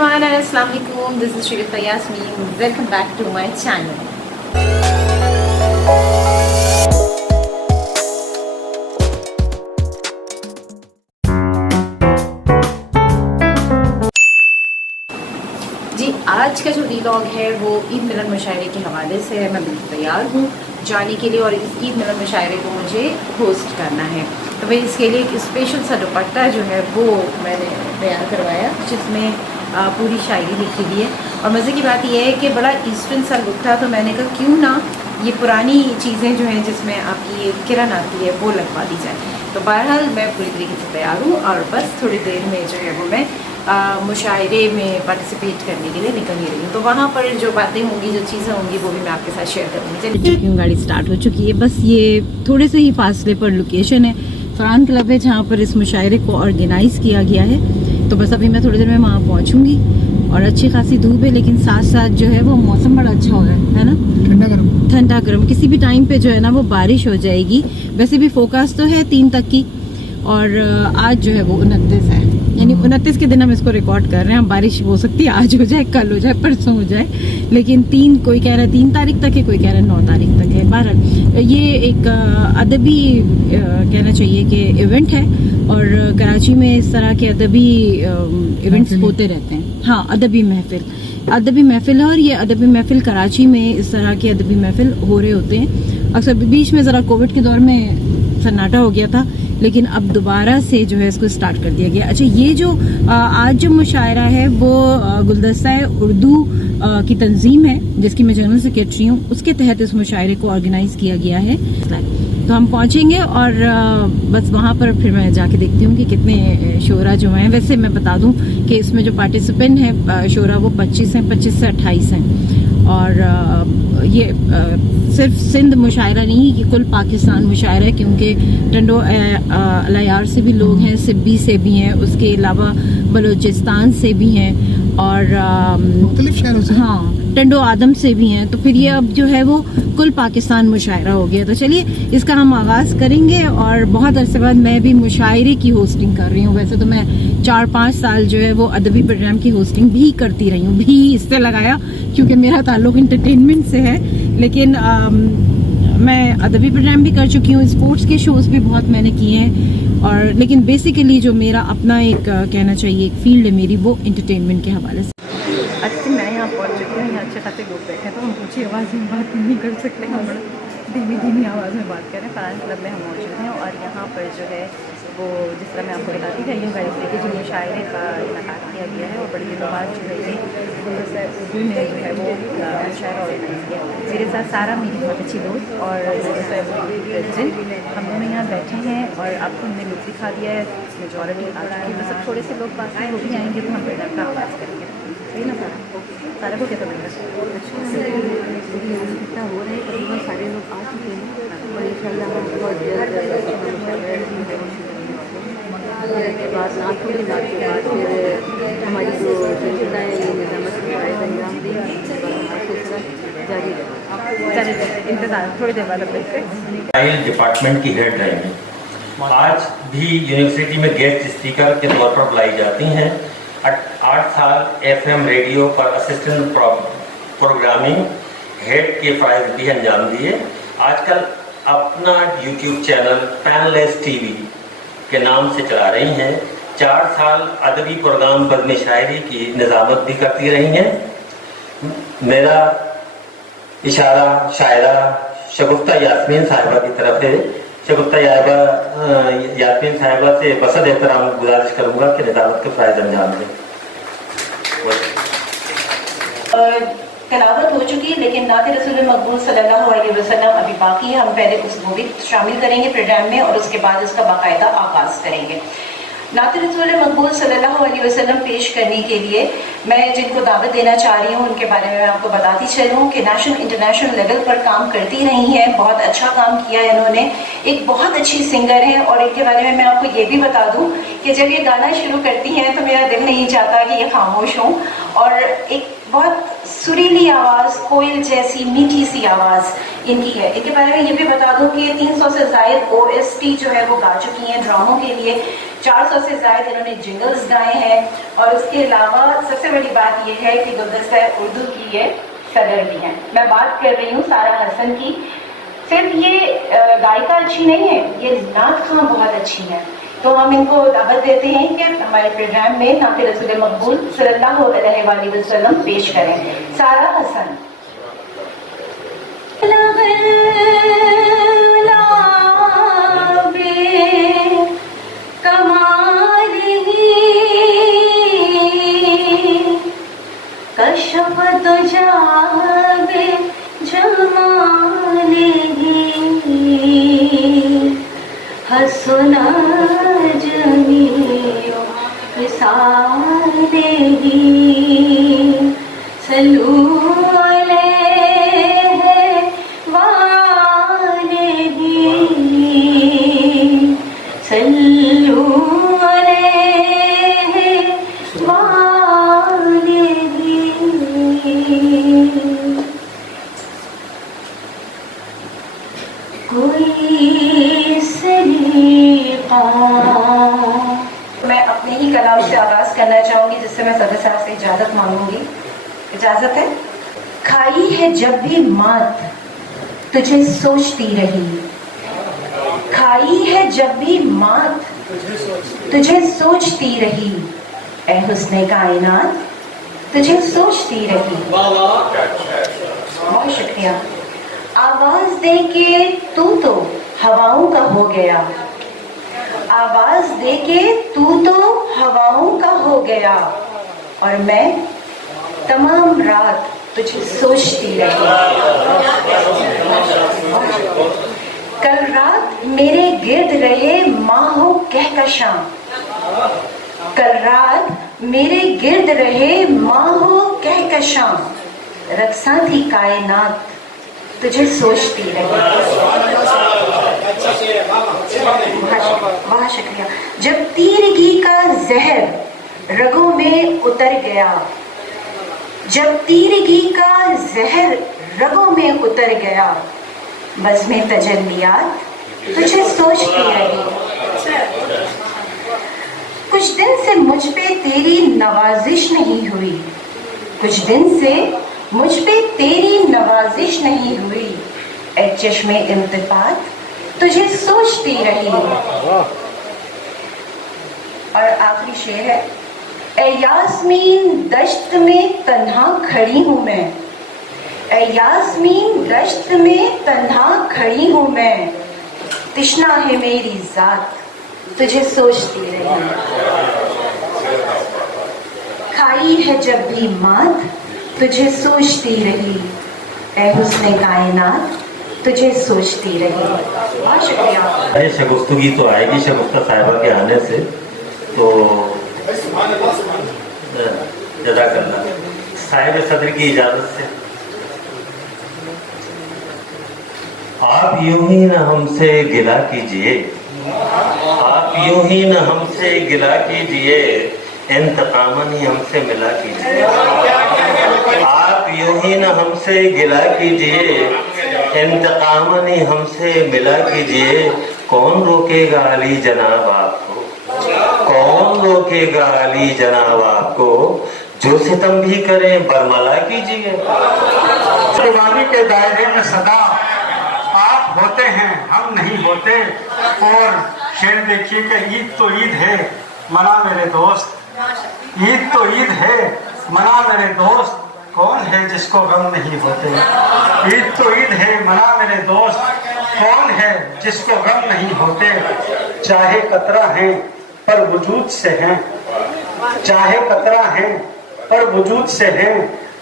everyone and Assalamu alaikum. This is Shagufta Yasmin. Welcome back to my channel. जी आज का जो vlog है वो ईद मिलन मुशायरे के हवाले से है। मैं बिल्कुल तैयार हूँ जाने के लिए और इस ईद मिलन मुशायरे को मुझे होस्ट करना है। तो मैं इसके लिए एक स्पेशल सा दुपट्टा जो है वो मैंने तैयार करवाया जिसमें पूरी शायरी लिखी हुई है। और मज़े की बात यह है कि बड़ा ईस्टर्न सा लुक था, तो मैंने कहा क्यों ना ये पुरानी चीज़ें जो हैं जिसमें आपकी ये किरण आती है वो लगवा दी जाए। तो बहरहाल मैं पूरी तरीके से तैयार हूँ और बस थोड़ी देर में जो है वो मैं मुशायरे में पार्टिसिपेट करने के लिए निकल ही रही हूँ। तो वहाँ पर जो बातें होंगी, जो चीज़ें होंगी वो भी मैं आपके साथ शेयर करूँगी। चलिए चुकी हूँ, गाड़ी स्टार्ट हो चुकी है। बस ये थोड़े से ही फासले पर लोकेशन है, फरहान क्लब है, जहाँ पर इस मुशायरे को ऑर्गेनाइज़ किया गया है। तो बस अभी मैं थोड़ी देर में वहाँ पहुँचूँगी और अच्छी खासी धूप है, लेकिन साथ साथ जो है वो मौसम बड़ा अच्छा हो रहा है ना, ठंडा गर्म। किसी भी टाइम पे जो है ना वो बारिश हो जाएगी। वैसे भी फोकस तो है 3 तक की और आज जो है वो 29 है, यानी 29 के दिन हम इसको रिकॉर्ड कर रहे हैं। बारिश हो सकती है आज हो जाए, कल हो जाए, परसों हो जाए, लेकिन 3 कोई कह रहा है 3 तारीख तक है, कोई कह रहा है 9 तारीख तक है। बहरहाल ये एक अदबी कहना चाहिए कि इवेंट है और कराची में इस तरह के अदबी इवेंट्स होते रहते हैं। हाँ, अदबी महफिल है और ये अदबी महफिल कराची में इस तरह के अदबी महफिल हो रहे होते हैं। अक्सर बीच में ज़रा कोविड के दौर में सन्नाटा हो गया था, लेकिन अब दोबारा से जो है इसको स्टार्ट कर दिया गया। अच्छा, ये जो आज जो मुशायरा है वो गुलदस्ता उर्दू की तंजीम है जिसकी मैं जनरल सेक्रेटरी हूँ, उसके तहत इस मुशायरे को ऑर्गेनाइज किया गया है। तो हम पहुँचेंगे और बस वहाँ पर फिर मैं जाके देखती हूँ कि कितने शोरा जो हैं। वैसे मैं बता दूँ कि इसमें जो पार्टिसिपेंट हैं शोरा वो 25 हैं, 25 से 28 हैं। और ये सिर्फ सिंध मुशायरा नहीं कि कुल पाकिस्तान मुशायरा है, क्योंकि टंडो अलायार से भी लोग हैं, सिब्बी से भी हैं, उसके अलावा बलूचिस्तान से भी हैं और मुख्तलिफ शहरों से, हाँ, टंडो आदम से भी हैं। तो फिर ये अब जो है वो कुल पाकिस्तान मुशायरा हो गया। तो चलिए इसका हम आगाज़ करेंगे। और बहुत अरसे बाद मैं भी मुशायरे की होस्टिंग कर रही हूँ। वैसे तो मैं 4-5 साल जो है वो अदबी प्रोग्राम की होस्टिंग भी करती रही हूँ, भी इससे लगाया क्योंकि मेरा ताल्लुक इंटरटेनमेंट से है, लेकिन मैं अदबी प्रोग्राम भी कर चुकी हूँ, स्पोर्ट्स के शोज़ भी बहुत मैंने किए हैं। और लेकिन बेसिकली जो मेरा अपना एक कहना चाहिए एक फील्ड है मेरी, वो इंटरटेनमेंट के हवाले से। अच्छा, मैं यहाँ पहुँच चुकी हूँ, यहाँ अच्छे खासे लोग बैठे हैं, तो हम ऊँची आवाज़ में बात नहीं कर सकते, हम बड़ा धीमी आवाज़ में बात करें। फरहान क्लब में हम मौजूद हैं और यहाँ पर जो है वो जिस तरह मैं आपको बताती रही हूँ गाइस, देखिए जो मुशायरे का इनकाद किया गया है और बड़ी दिनों बाद जो है ये उर्दू ने जो है वो मुशायरा ऑर्गेनाइज किया। मेरे साथ सारा मेरी बहुत अच्छी दोस्त और प्रेसिडेंट, हम दोनों यहाँ बैठे हैं और आपको हमने लुक दिखा दिया है। मेजॉरिटी आ चुकी है, बस थोड़े से लोग पास में वो भी आएंगे तो हम प्रोग्राम का आगाज़ करेंगे। सही ना सारा को क्या पता कितना हो रहा है, बहुत सारे लोग आ चुके हैं और इंशाल्लाह हम बहुत के बाद नात के बाद फिर हमारी जो जनता है ये निजामत अंजाम देंगे, जारी रहेगा। इंतजार थोड़ी देर बाद डिपार्टमेंट की हेड रहेंगी। आज भी यूनिवर्सिटी में गेस्ट स्पीकर के तौर पर बुलाई जाती हैं। 8 साल FM रेडियो पर असिस्टेंट प्रोग्रामिंग हेड के फ़राइज़ भी अंजाम दिए। आजकल अपना YouTube चैनल पैनलेस TV के नाम से चला रही हैं। 4 साल अदबी प्रोग्राम बज़्म शायरी की निज़ामत भी करती रही हैं। मेरा इशारा शायरा शगुफ्ता यास्मीन साहिबा की तरफ है। शगुफ्ता यास्मीन साहिबा से बसद एहतराम गुजारिश करूँगा कि निज़ामत के फ़राइज़ अंजाम दें। तलावत हो चुकी है, लेकिन नात रसूल मकबूल सल्लल्लाहु अलैहि वसल्लम अभी बाकी है। हम पहले उसको भी शामिल करेंगे प्रोग्राम में और उसके बाद इसका बाकायदा आगाज़ करेंगे। नात रसूल मकबूल सल्लल्लाहु अलैहि वसल्लम पेश करने के लिए मैं जिनको दावत देना चाह रही हूँ उनके बारे में मैं आपको बताती चलूँ कि नेशनल इंटरनेशनल लेवल पर काम करती रही हैं, बहुत अच्छा काम किया है इन्होंने, एक बहुत अच्छी सिंगर हैं। और इनके बारे में मैं आपको ये भी बता दूँ कि जब ये गाना शुरू करती हैं तो मेरा दिल नहीं चाहता कि ये खामोश हों। और एक बहुत सुरीली आवाज़, कोयल जैसी मीठी सी आवाज़ इनकी है। इनके बारे में ये भी बता दूं कि 300 से ज़ायद OST जो है वो गा चुकी हैं ड्रामों के लिए। 400 से ज़्यादा इन्होंने जिंगल्स गाए हैं और उसके अलावा सबसे बड़ी बात यह है कि गुलदस्ता उर्दू की ये सदर भी हैं। मैं बात कर रही हूँ सारा हसन की। सिर्फ ये गायिका अच्छी नहीं है, ये नात खां बहुत अच्छी है। तो हम इनको दावत देते हैं कि हमारे प्रोग्राम में नात रसूल मकबूल सल्लल्लाहु अलैहि वसल्लम पेश करें। सारा हसन। कशफ तो जावे जमाने हसना जमीओ विसाले सलू मैं अपने ही कलाम से आगाज करना चाहूंगी, जिससे मैं सदर साहब से इजाजत मांगूंगी। इजाजत है। खाई है जब भी मात तुझे सोचती रही, खाई है जब भी मात तुझे सोचती रही, ऐ हुस्ने कायनात तुझे सोचती रही। बहुत शुक्रिया। आवाज दे के तू तो हवाओं का हो गया, आवाज दे के तू तो हवाओं का हो गया, और मैं तमाम रात तुझे सोचती रही। कल रात मेरे गिर्द रहे माहो कहकशां, कल रात मेरे गिर्द रहे माहो कहकशां, रक्सा थी कायनात तुझे सोचती रही। बहुत शुक्रिया। जब तीरगी का जहर रगों में उतर गया, जब तीरगी का जहर रगों में उतर गया, बज़्म तजल्लियात तुझे सोचती रही। कुछ दिन से मुझ पे तेरी नवाजिश नहीं हुई, कुछ दिन से मुझ पे तेरी नवाजिश नहीं हुई, ऐ चश्मे इल्तिफात तुझे सोचती रही। और आखिरी शेर है। ऐ यास्मीन दश्त में तन्हा खड़ी हूँ मैं, ऐ यास्मीन दश्त में तन्हा खड़ी हूँ मैं, तिश्ना है मेरी जात तुझे सोचती रही। खाई है जब भी मात तुझे सोचती रही, ऐ हुस्ने कायनात तुझे सोचती रही। बहुत शुक्रिया। अरे शगुफ्तगी तो आएगी शगुफ्ता साहिबा के आने से, तो जदा करना साहिब सदर की इजाजत से। आप यूं ही न हमसे गिला कीजिए, आप यूं ही न हमसे गिला कीजिए, इंतकामन ही हमसे मिला कीजिए। आप यूं ही न हमसे गिला कीजिए, इंतकामन ही हमसे मिला कीजिए। कौन रोकेगा अली जनाब आपको, कौन रोकेगा अली जनाब आपको, जो सितम भी करें बरमला कीजिए। गुलामी के दायरे में सदा आप होते हैं, हम नहीं होते। और शेर देखिए कि ईद तो ईद है मना मेरे दोस्त, ईद तो ईद है मना मेरे दोस्त, कौन है जिसको गम नहीं होते। ईद तो ईद है मना मेरे दोस्त, कौन है जिसको गम नहीं होते। चाहे कतरा है पर वजूद से हैं, चाहे कतरा है पर वजूद से हैं,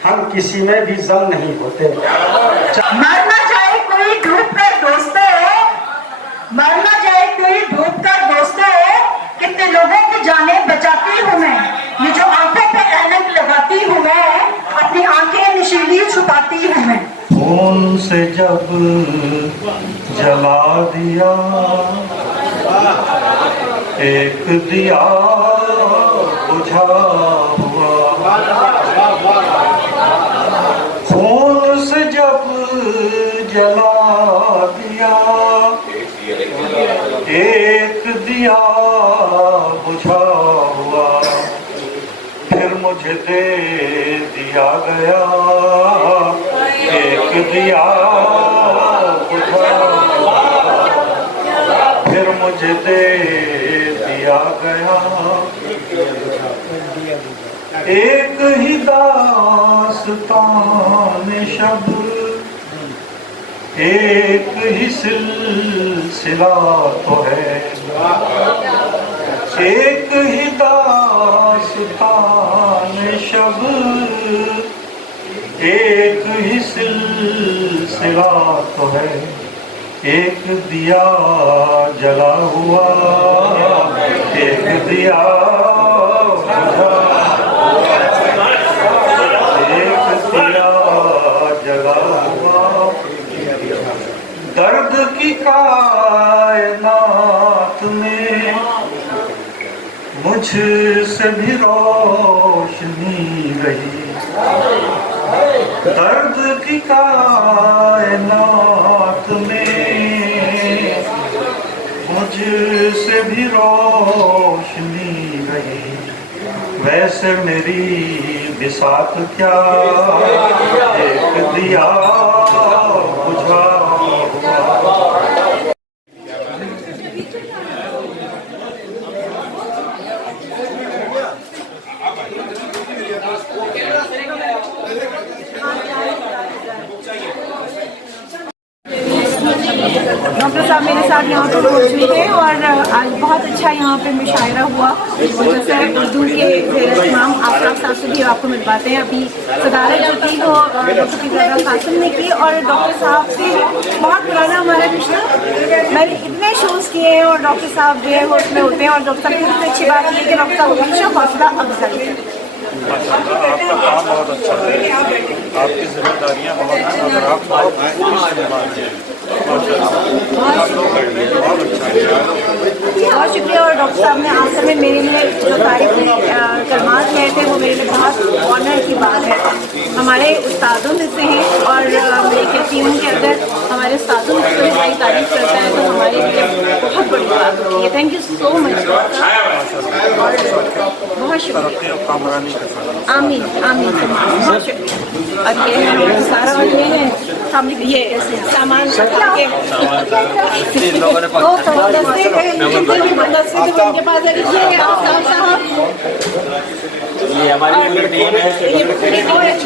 हम किसी में भी जम नहीं होते। मरना चाहे कोई धूप पर दोस्तों, मरना चाहे कोई धूप पर दोस्तों, कितने लोगों की जाने बचाती हूँ मैं, ये जो आंखों पे ऐनक लगाती हूँ मैं, अपनी आंखें नशीली छुपाती हूँ मैं। खून से जब जला दिया एक दिया बुझा हुआ, खून से जब जला दिया एक दिया मुझे दे दिया गया, एक दिया बुझा, फिर मुझे दे दिया गया। एक ही दास्तान शब्द, एक ही सिलसिला तो है, एक ही दास्तान शब्द, एक ही सिलसिला तो है। एक दिया जला हुआ, एक दिया बुझा, एक दिया जला हुआ। दर्द की कायनात में मुझसे भी रोशनी रही, दर्द की कायनात में मुझसे भी रोशनी रही। वैसे मेरी बिसात क्या एक दिया बुझा। डॉक्टर साहब मेरे साथ यहाँ पे मौजूद हैं और आज बहुत अच्छा यहाँ पे मुशायरा हुआ। जैसे उर्दू के इमाम आफताब साहब से भी आपको मिलवाते हैं। अभी सदारत जो थी वो डॉक्टर फिज़ा कासिम ने की और डॉक्टर साहब से बहुत पुराना हमारा रिश्ता, मैंने इतने शोज़ किए हैं और डॉक्टर साहब जो है वो उसमें होते हैं। और डॉक्टर साहब की सबसे अच्छी बात ये है कि डॉक्टर साहब हमेशा हौसला अफजाई है। आपका काम बहुत अच्छा है, आपकी जिम्मेदारियाँ बहुत हैं, अगर आप बहुत बहुत शुक्रिया। और डॉक्टर साहब ने आखिर में मेरे लिए जो तारीफी कलमात कहे थे वो मेरे लिए बहुत ऑनर की बात है। हमारे उस्तादों में से हैं और मैं कहती हूँ कि अगर हमारे उस्तादों में से हमारी तारीफ करता है तो हमारे लिए बहुत बड़ी बात होती है। थैंक यू सो मच, बहुत शुक्रिया। आमीन आमीन, बहुत शुक्रिया। और ये हमारा सारा ये है हम ये सामान उनके पास ये हमारी पूरी टीम है।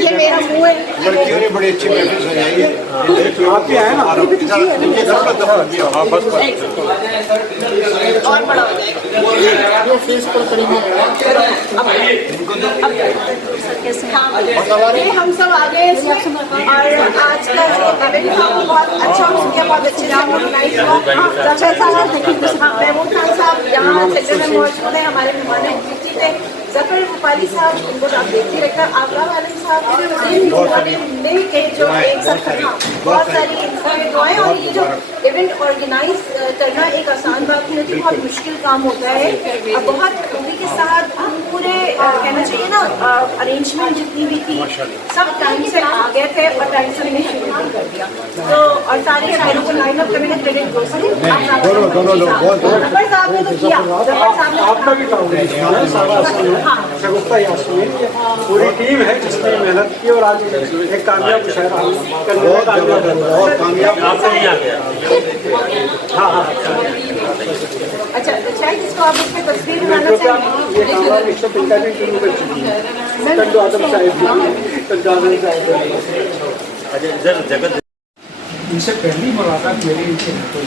ये मेरा मुँह है। लड़कियों ने बड़ी अच्छी प्रैक्टिस बनाई है। आप भी आए ना, और बड़ा हो जाएगा। ये फेस पर करीब हम सब आ गए और आज का इवेंट था वो बहुत अच्छा हो गया, बहुत अच्छे से ऑर्गेनाइज हुआ। महमूद खान साहब यहाँ सेक्टर में मौजूद हैं, हमारे मेहमान थे। जफर भोपाली साहब, उनको आप देखते रहकर आगरा वाले साहब ने मिल के जो एक साथ था, बहुत सारी दुआएं। और ये जो इवेंट ऑर्गेनाइज करना एक आसान बात नहीं होती, बहुत मुश्किल काम होता है। अब बहुत खूबी के साथ हम पूरे कहना चाहिए ना अरेंजमेंट जितनी भी थी सब टाइम से आ गए थे और टाइम से हमने शुरू कर दिया। तो और सारे शायरों को लाइन अप करने का क्रेडिट दो जफर साहब ने तो किया, जफर साहब ने आपका भी काम है, शगुफ्ता यास्मीन पूरी टीम है जिसने मेहनत की और आज एक कामयाब मुशायरा बहुत कामयाब। हाँ हाँ। अच्छा अच्छा, जिसको आप उसमें तस्वीर बनाना चाहेंगे। ये काम 145 शुरू कर चुकी है। कंडो आदम साहिब इनसे पहली मुलाकात मेरी इनसे हुई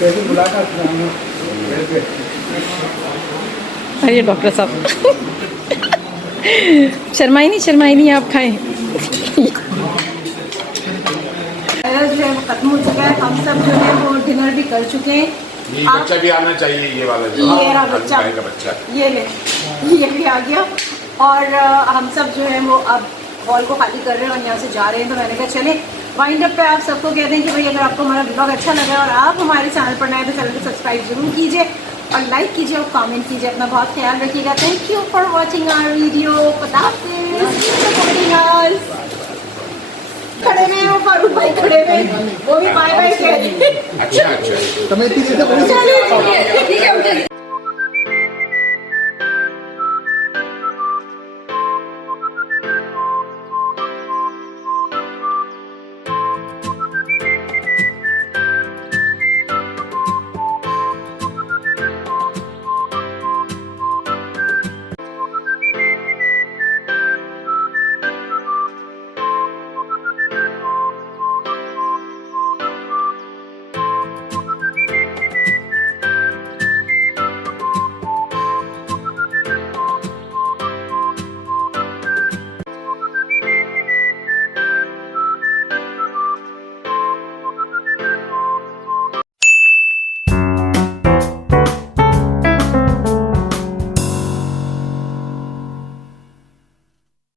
पहली मुलाकात। अरे डॉक्टर साहब शर्माई नहीं आप खाएं। जो है वो खत्म हो चुका है, हम सब जो है वो डिनर भी कर चुके हैं। बच्चा भी आना चाहिए, ये वाला जो ये रहा बच्चा, ये ले ये भी आ गया। और हम सब जो है वो अब हॉल को खाली कर रहे हैं और यहाँ से जा रहे हैं। तो मैंने कहा चले वाइंड अप पे आप सबको कह दें कि भाई अगर आपको हमारा ब्लॉग अच्छा लगा और आप हमारे चैनल पर नए तो चैनल को सब्सक्राइब जरूर कीजिए और लाइक कीजिए और कमेंट कीजिए। अपना बहुत ख्याल रखिएगा। Thank you for watching our video. खड़े हैं वो फारूक भाई खड़े हैं वो भी बाय बाय कह रहे हैं अच्छा अच्छा चलिए